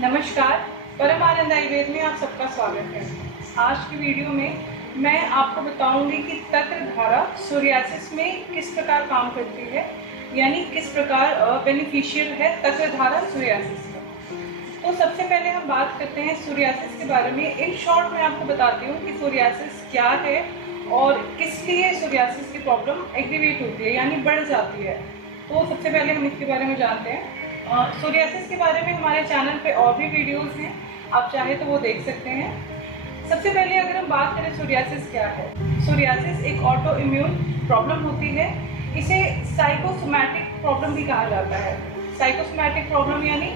नमस्कार, परमानंद आयुर्वेद में आप सबका स्वागत है। आज की वीडियो में मैं आपको बताऊंगी कि तक्रधारा सोरियासिस में किस प्रकार काम करती है, यानी किस प्रकार बेनिफिशियल है तक्रधारा सोरियासिस में। तो सबसे पहले हम बात करते हैं सोरियासिस के बारे में। इन शॉर्ट मैं आपको बताती हूँ कि सोरियासिस क्या है और किस लिए सोरियासिस की प्रॉब्लम एग्रीवेट होती है, यानी बढ़ जाती है। तो सबसे पहले हम इसके बारे में जानते हैं। सोरियासिस के बारे में हमारे चैनल पे और भी वीडियोस हैं, आप चाहे तो वो देख सकते हैं। सबसे पहले अगर हम बात करें सोरियासिस क्या है, सोरियासिस एक ऑटो इम्यून प्रॉब्लम होती है। इसे साइकोसोमैटिक प्रॉब्लम भी कहा जाता है। साइकोसोमैटिक प्रॉब्लम यानी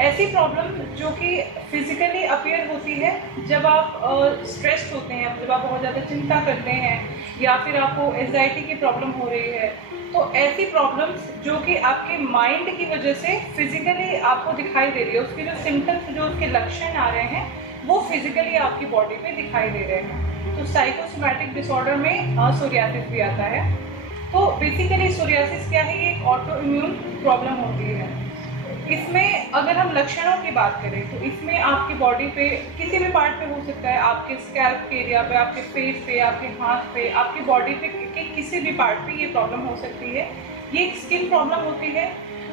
ऐसी प्रॉब्लम जो कि फिजिकली अपीयर होती है जब आप स्ट्रेस्ड होते हैं, जब आप बहुत ज़्यादा चिंता करते हैं या फिर आपको एंजाइटी की प्रॉब्लम हो रही है। तो ऐसी प्रॉब्लम्स जो कि आपके माइंड की वजह से फिजिकली आपको दिखाई दे रही है, उसके जो सिम्टम्स, जो उसके लक्षण आ रहे हैं, वो फिजिकली आपकी बॉडी पे दिखाई दे रहे हैं। तो साइकोसोमैटिक डिसऑर्डर में सोरियासिस भी आता है। तो बेसिकली सोरियासिस क्या है, ये एक ऑटो इम्यून प्रॉब्लम होती है। इसमें अगर हम लक्षणों की बात करें तो इसमें आपकी बॉडी पे किसी भी पार्ट पे हो सकता है, आपके स्कैल्प के एरिया पे, आपके फेस पे, आपके हाथ पे, आपकी बॉडी पे के किसी भी पार्ट पे ये प्रॉब्लम हो सकती है। ये एक स्किन प्रॉब्लम होती है।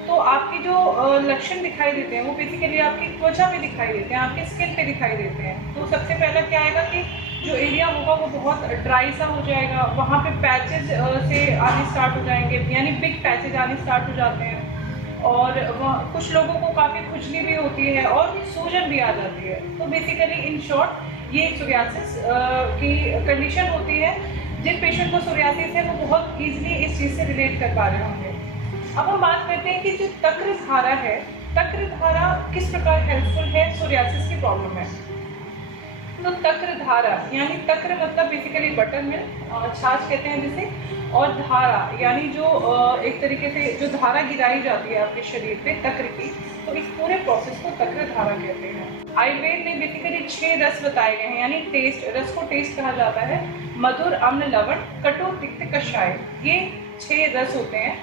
तो आपकी जो लक्षण दिखाई देते हैं वो बेसिकली आपकी त्वचा पे दिखाई देते हैं, आपके स्किन पे दिखाई देते हैं। तो सबसे पहला क्या आएगा कि जो एरिया होगा वो बहुत ड्राई सा हो जाएगा, वहाँ पे पैचेज से आने स्टार्ट हो जाएंगे, यानी बिग पैचेज आने स्टार्ट हो जाते हैं। और कुछ लोगों को काफ़ी खुजली भी होती है और सूजन भी आ जाती है। तो बेसिकली इन शॉर्ट ये एक सोरियासिस की कंडीशन होती है। जिन पेशेंट को सोरियासिस है वो बहुत ईजिली इस चीज़ से रिलेट कर पा रहे होंगे। अब हम बात करते हैं कि जो तक्रधारा है, तक्रधारा किस प्रकार हेल्पफुल है सोरियासिस की प्रॉब्लम में। तो तक्रधारा यानी तक्र मतलब बेसिकली बटर मिल्क, छाछ कहते हैं जिसे, और धारा यानी जो एक तरीके से जो धारा गिराई जाती है आपके शरीर पे तक्र की, तो इस पूरे प्रोसेस को तक्रधारा कहते हैं। आयुर्वेद में बेसिकली 6 रस बताए गए हैं, यानी टेस्ट, रस को टेस्ट कहा जाता है। मधुर, अम्ल, लवण, कटु, तिक्त, कषाय, ये 6 रस होते हैं।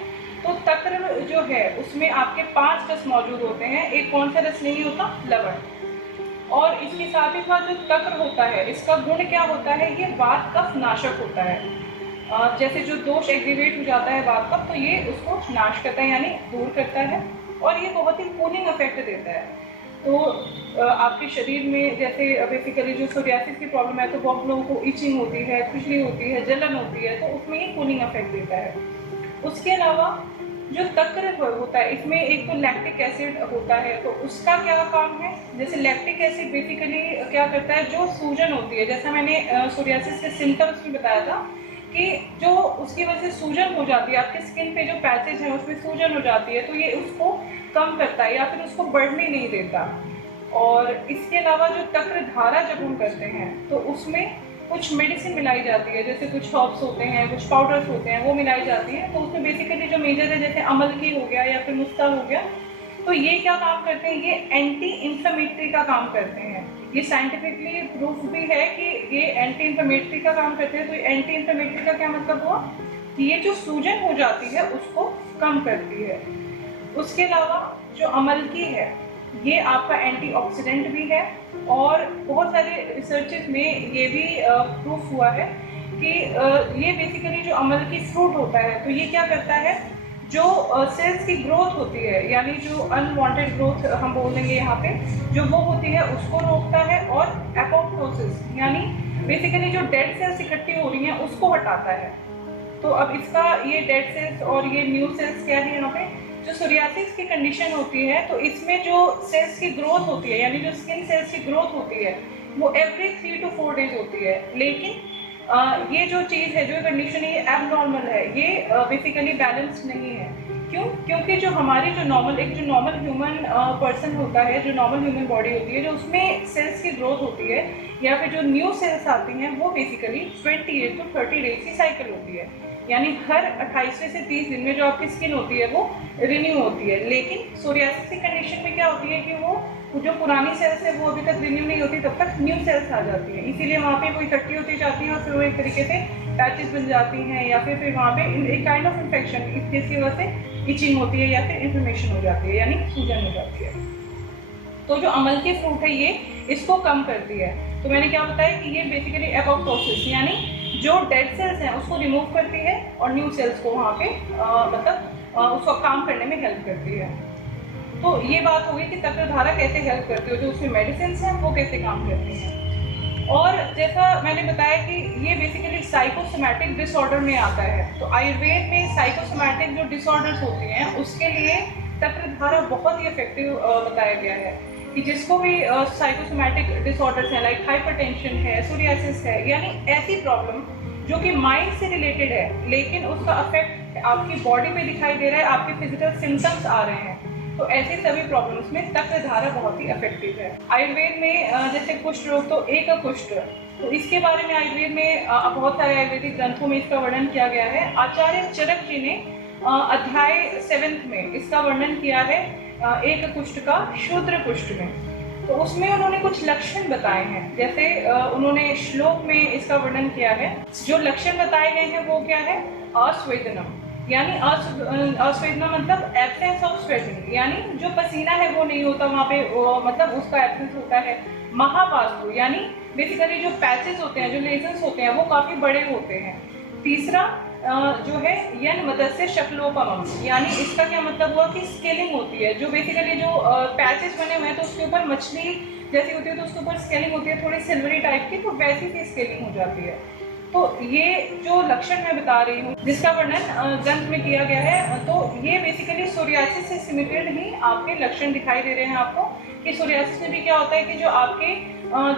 तो तक्र जो है उसमें आपके 5 रस मौजूद होते हैं। एक कौन सा रस नहीं होता? लवण। और इसके साथ ही साथ जो तक्र होता है, इसका गुण क्या होता है? ये वात कफ नाशक होता है। जैसे जो दोष एग्रीवेट हो जाता है वात कफ, तो ये उसको नाश करता है, यानी दूर करता है। और ये बहुत ही कूलिंग इफेक्ट देता है। तो आपके शरीर में जैसे बेसिकली जो सोरियासिस की प्रॉब्लम है, तो बहुत लोगों को इचिंग होती है, खुजली होती है, जलन होती है, तो उसमें ये कूलिंग इफेक्ट देता है। उसके अलावा जो तक्र होता है, इसमें एक तो लैक्टिक एसिड होता है, तो उसका क्या काम है? जैसे लैक्टिक एसिड बेसिकली क्या करता है, जो सूजन होती है, जैसा मैंने सोरियासिस के सिम्टम्स में बताया था कि जो उसकी वजह से सूजन हो जाती है, आपके स्किन पे जो पैचेज हैं उसमें सूजन हो जाती है, तो ये उसको कम करता है या फिर उसको बढ़ने नहीं देता। और इसके अलावा जो तक्रधारा जब हम करते हैं तो उसमें कुछ मेडिसिन मिलाई जाती है, जैसे कुछ हर्ब्स होते हैं, कुछ पाउडर्स होते हैं, वो मिलाई जाती है। तो उसमें बेसिकली जो मेजर है, जैसे अमलकी हो गया या फिर मुस्ता हो गया, तो ये क्या काम करते हैं? ये एंटी इन्फ्लेमेटरी का काम करते हैं। ये साइंटिफिकली प्रूफ भी है कि ये एंटी इन्फ्लेमेटरी का काम करते हैं। तो एंटी इन्फ्लेमेटरी का क्या मतलब हुआ कि ये जो सूजन हो जाती है उसको कम करती है। उसके अलावा जो अमलकी है, ये आपका एंटीऑक्सीडेंट भी है। और बहुत सारे रिसर्चेस में ये भी प्रूफ हुआ है कि ये बेसिकली जो अमलकी फ्रूट होता है, तो ये क्या करता है, जो सेल्स की ग्रोथ होती है, यानी जो अनवांटेड ग्रोथ हम बोल देंगे यहाँ पे, जो वो होती है उसको रोकता है। और एपोप्टोसिस यानी बेसिकली जो डेड सेल्स इकट्ठी हो रही हैं उसको हटाता है। तो अब इसका ये डेड सेल्स और ये न्यू सेल्स क्या है, यहाँ पे जो सोरियासिस की कंडीशन होती है, तो इसमें जो सेल्स की ग्रोथ होती है, यानी जो स्किन सेल्स की ग्रोथ होती है, वो एवरी 3 to 4 डेज होती है। लेकिन ये जो चीज़ है, जो कंडीशन है, ये एबनॉर्मल है, ये बेसिकली बैलेंस्ड नहीं है। क्यों? क्योंकि जो हमारी जो नॉर्मल ह्यूमन पर्सन होता है, जो नॉर्मल ह्यूमन बॉडी होती है, जो उसमें सेल्स की ग्रोथ होती है या फिर जो न्यू सेल्स आती हैं, वो बेसिकली 28 to 30 डेज की साइकिल होती है। यानी हर 28 से 30 दिन में जो आपकी स्किन होती है वो रिन्यू होती है। लेकिन सोरियासिस की कंडीशन में क्या होती है कि वो जो पुरानी सेल्स है वो अभी तक रिन्यू नहीं होती, तब तक न्यू सेल्स आ जाती हैं। इसीलिए वहाँ पे वो इकट्ठी होती जाती हैं और फिर वो एक तरीके से पैचेस बन जाती हैं, या फिर वहाँ पे एक काइंड ऑफ इन्फेक्शन, इसकी वजह से इचिंग होती है या फिर इन्फ्लेमेशन हो जाती है, यानी सूजन हो जाती है। तो जो अमल की फ्रूट है ये इसको कम करती है। तो मैंने क्या बताया कि ये बेसिकली एपोप्टोसिस यानी जो डेड सेल्स हैं उसको रिमूव करती है और न्यू सेल्स को वहाँ पे उसको काम करने में हेल्प करती है। तो ये बात होगी कि तक्रधारा कैसे हेल्प करती है, जो उसमें मेडिसिन हैं वो कैसे काम करती हैं। और जैसा मैंने बताया कि ये बेसिकली साइकोसोमैटिक डिसऑर्डर में आता है। तो आयुर्वेद में साइकोसोमैटिक जो डिसऑर्डर्स होते हैं उसके लिए तक्रधारा बहुत ही इफेक्टिव बताया गया है कि जिसको भी साइकोसोमैटिक डिसऑर्डर्स हैं लाइक हाइपरटेंशन है, सोरियासिस है, यानी ऐसी प्रॉब्लम जो कि माइंड से रिलेटेड है लेकिन उसका इफेक्ट आपकी बॉडी पे दिखाई दे रहा है, आपके फिजिकल सिम्टम्स आ रहे हैं, तो ऐसी सभी प्रॉब्लम्स में तक्रधारा बहुत ही इफेक्टिव है। आयुर्वेद में जैसे कुष्ठ रोग, तो एक कुष्ठ, तो इसके बारे में आयुर्वेद में बहुत सारे आयुर्वेदिक ग्रंथों में इसका वर्णन किया गया है। आचार्य चरक जी ने अध्याय 7 में इसका वर्णन किया है एक कुष्ठ का शूद्र कुष्ठ में। तो उसमें उन्होंने कुछ लक्षण बताए हैं, जैसे उन्होंने श्लोक में इसका वर्णन किया है। जो लक्षण बताए गए हैं वो क्या है? अस्वेदनम, यानी अस्वेदना मतलब एब्सेंस ऑफ स्वेटिंग, यानी जो पसीना है वो नहीं होता वहाँ पे, मतलब उसका एब्सेंस होता है। महावास्तु यानी बेसिकली जो पैचेस होते हैं, जो लेजन्स होते हैं वो काफ़ी बड़े होते हैं। तीसरा जो है यन मदस्य शक्लोपमम, यानी इसका क्या मतलब हुआ कि स्केलिंग होती है। जो बेसिकली जो पैचेस बने हुए हैं तो उसके ऊपर मछली जैसी होती है तो उसके ऊपर स्केलिंग होती है थोड़ी सिल्वरी टाइप की, तो वैसी सी स्केलिंग हो जाती है। तो ये जो लक्षण मैं बता रही हूँ जिसका वर्णन ग्रंथ में किया गया है, तो ये बेसिकली सोरियासिस से सिमिलर ही आपके लक्षण दिखाई दे रहे हैं आपको कि सोरियासिस में भी क्या होता है कि जो आपके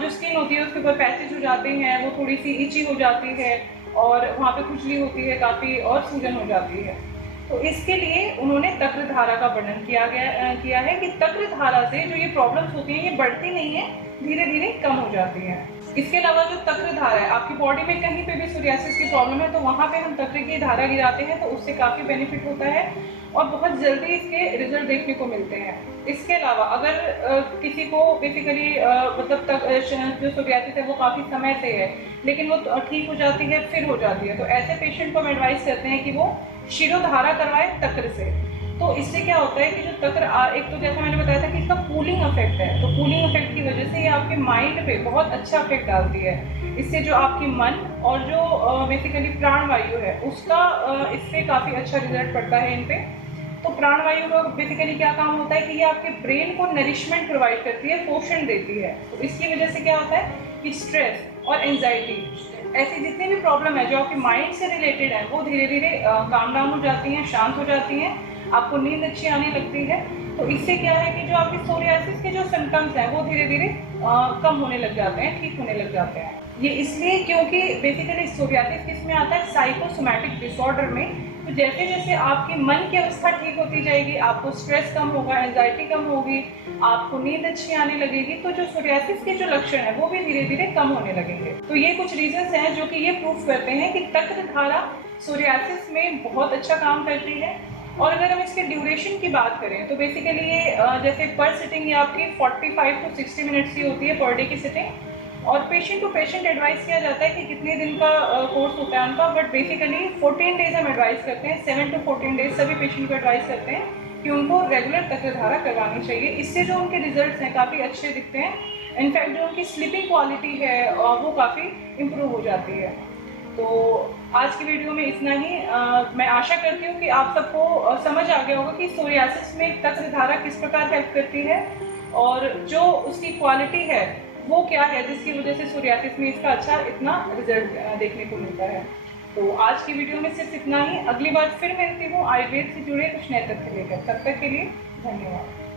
जो स्किन होती है उसके ऊपर पैचेज हो जाते हैं, वो थोड़ी सी इची हो जाती है और वहाँ पे खुजली होती है काफ़ी और सूजन हो जाती है। तो इसके लिए उन्होंने तक्रधारा का वर्णन किया है कि तक्रधारा से जो ये प्रॉब्लम्स होती हैं ये बढ़ती नहीं है, धीरे धीरे कम हो जाती हैं। इसके अलावा जो तक्रधारा है, आपकी बॉडी में कहीं पे भी सोरियासिस की प्रॉब्लम है तो वहाँ पे हम तक्र की धारा गिराते हैं तो उससे काफ़ी बेनिफिट होता है और बहुत जल्दी इसके रिजल्ट देखने को मिलते हैं। इसके अलावा अगर किसी को बेसिकली मतलब जो सोरियासिस है वो काफ़ी समय से है लेकिन वो ठीक हो जाती है फिर हो जाती है, तो ऐसे पेशेंट को हम एडवाइस करते हैं कि वो शिरोधारा करवाए तक्र से। तो इससे क्या होता है कि जो तक्र एक तो जैसा मैंने बताया था कि इसका कूलिंग इफेक्ट है, तो कूलिंग इफेक्ट की वजह से ये आपके माइंड पे बहुत अच्छा इफेक्ट डालती है। इससे जो आपकी मन और जो बेसिकली प्राणवायु है उसका इससे काफ़ी अच्छा रिजल्ट पड़ता है इन पे। तो प्राणवायु का बेसिकली क्या काम होता है कि ये आपके ब्रेन को नरिशमेंट प्रोवाइड करती है, पोषण देती है। तो इसकी वजह से क्या होता है कि स्ट्रेस और एंजाइटी ऐसी जितनी भी प्रॉब्लम है जो आपके माइंड से रिलेटेड है वो धीरे धीरे काम डाउन हो जाती हैं, शांत हो जाती हैं, आपको नींद अच्छी आने लगती है। तो इससे क्या है कि जो आपकी सोरियासिस के जो सिम्टम्स हैं वो धीरे धीरे कम होने लग जाते हैं, ठीक होने लग जाते हैं। ये इसलिए क्योंकि बेसिकली सोरियासिस किस में आता है? साइकोसोमैटिक डिसऑर्डर में। तो जैसे जैसे आपकी मन की अवस्था ठीक होती जाएगी, आपको स्ट्रेस कम होगा, एंजाइटी कम होगी, आपको नींद अच्छी आने लगेगी, तो जो सोरियासिस के जो लक्षण है वो भी धीरे धीरे कम होने लगेंगे। तो ये कुछ रीजंस हैं जो कि ये प्रूफ करते हैं कि तक्रधारा सोरियासिस में बहुत अच्छा काम करती है। और अगर हम इसके ड्यूरेशन की बात करें तो बेसिकली ये जैसे पर सिटिंग ये आपकी 45 to 60 मिनट्स की होती है पर डे की सिटिंग, और पेशेंट टू पेशेंट एडवाइस किया जाता है कि कितने दिन का कोर्स होता है उनका, बट बेसिकली 14 डेज हम एडवाइस करते हैं, 7 to 14 डेज सभी पेशेंट को एडवाइस करते हैं कि उनको रेगुलर तक्रधारा करवानी चाहिए। इससे जो उनके रिजल्ट्स हैं काफ़ी अच्छे दिखते हैं, इनफैक्ट जो उनकी स्लीपिंग क्वालिटी है वो काफ़ी इम्प्रूव हो जाती है। तो आज की वीडियो में इतना ही। मैं आशा करती हूँ कि आप सबको समझ आ गया होगा कि सोरियासिस में तक्रधारा किस प्रकार हेल्प करती है और जो उसकी क्वालिटी है वो क्या है जिसकी वजह से सोरियासिस में इसका अच्छा इतना रिजल्ट देखने को मिलता है। तो आज की वीडियो में सिर्फ इतना ही। अगली बार फिर मिलती हूँ आयुर्वेद से जुड़े कुछ नए तथ्य लेकर। तब तक के लिए धन्यवाद।